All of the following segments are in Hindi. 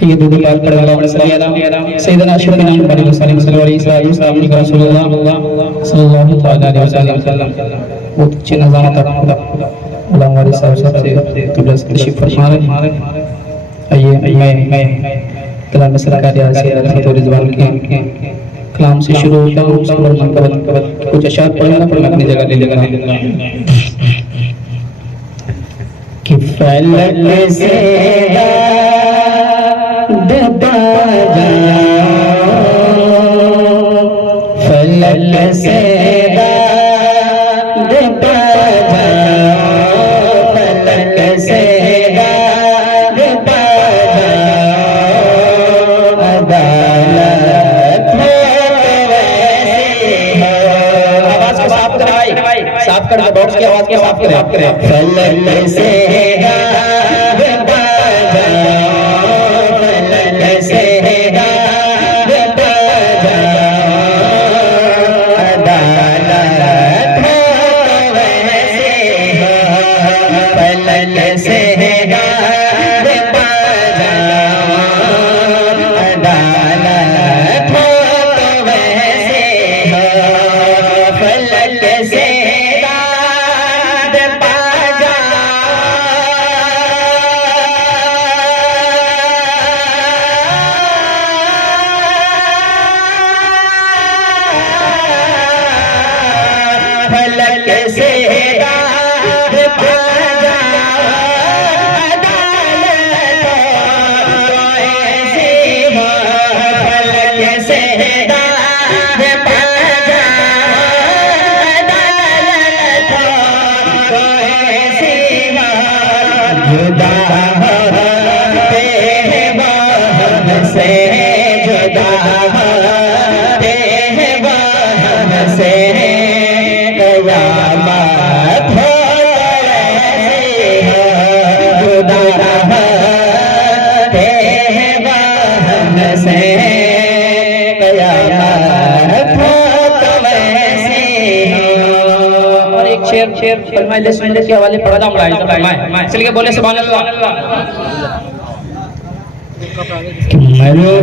ये दूध पाल कर वाला सैयदना अशरफ नाम बनी वसल्लम सल्लल्लाहु अलैहि वसल्लम सल्लल्लाहु अलैहि वसल्लम बहुत अच्छे नज़ारा था अल्लाह हमारे साहब से कब्र से तशरीफ फरमा रहे। आइए मैं कलाम सरकार से रहमत और रिजवान के कलाम से शुरू होता हूँ और मनकबत कुछ अशार पढ़ूंगा फिर मैं अपनी जगह ले लूंगा कि फलक से फलक से फलक से आवाज को साफ कर भाई, साफ कर बॉक्स की आवाज को साफ करें। फलक से फरमाइश के हवाले पढ़ा फरमाए, चलिए बोले सुभान अल्लाह। मरूं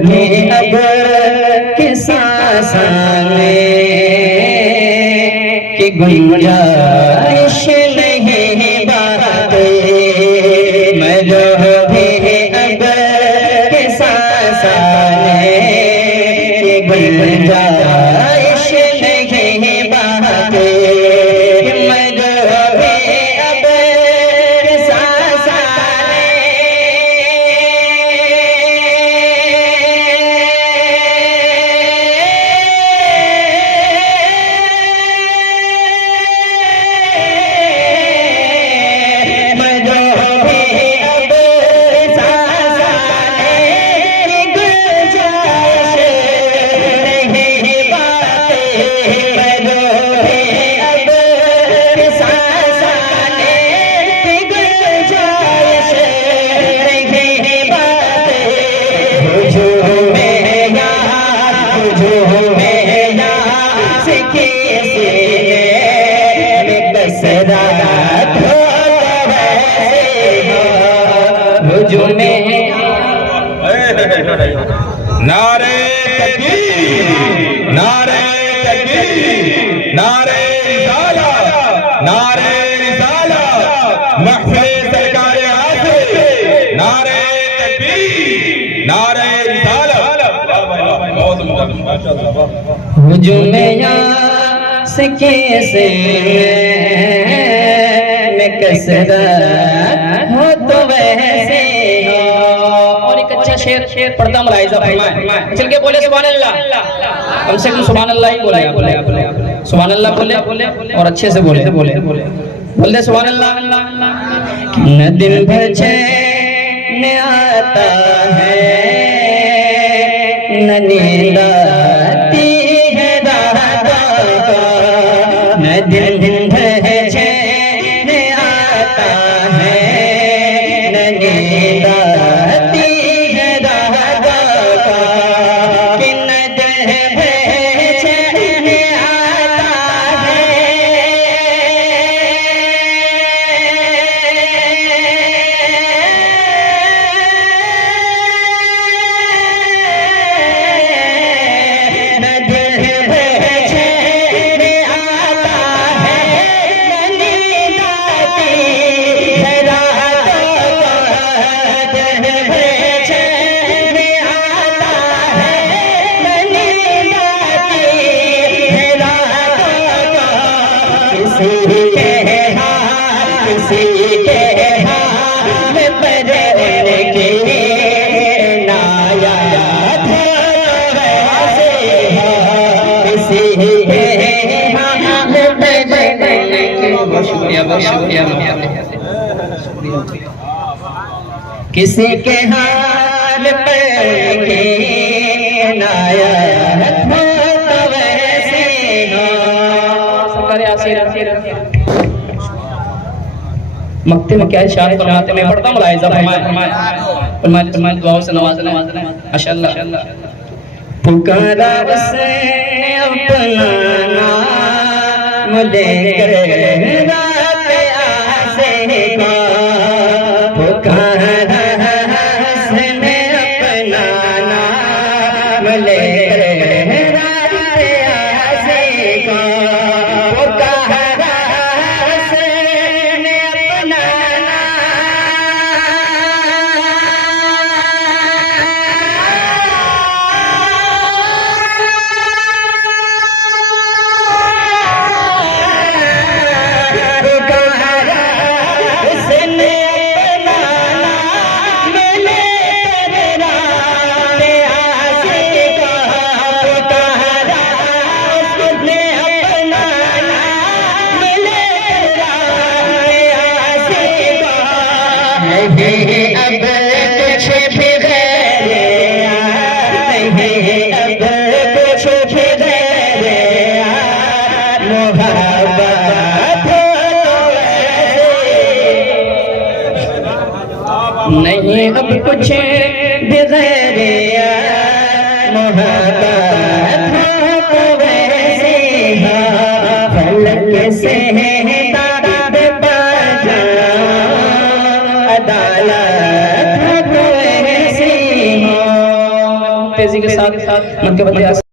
अब किसा साने कि गुंजाइश नहीं बात मरूं अब किसा साने कि गुंजाइश नहीं बात नारे तकबीर, नारे तकबीर, नारे रिसाला, नारे रिसाला, महफिल सरकार आसिफ, नारे तकबीर, नारे रिसाला। हुजूम यास कैसे मैं कसरत हो तो वैसे हो। और एक अच्छा शेर पर्दा मलाइजा फरमाए, चल के बोले सुभान अल्लाह, कम से कम सुभान अल्लाह ही बोले, सुभान अल्लाह बोले और अच्छे से बोले बोल दे सुभान अल्लाह। न दिन भर चैन आता है न नींद आती है रातों को, न दिन भर चैन आता है न नींद आती है रातों को, कि न दिन भर चैन आता है। किसी के हाल पे मक्ते में क्या इशारा फरमाते मैं पढ़ता हूँ मुलाहिजा फरमाए दुआओं से नवाजना माशाअल्लाह पुकारा उसने अपना नाम लेकर रात आसेगा पुकारा उसने अपना नाम लेकर रात आसेगा पुकारा उसने अपना नहीं अब कुछ बगैर मोहब्बत तो वैसे फलक से ताब बाजा अदालत तो वैसे तेजी के साथ मन के बदले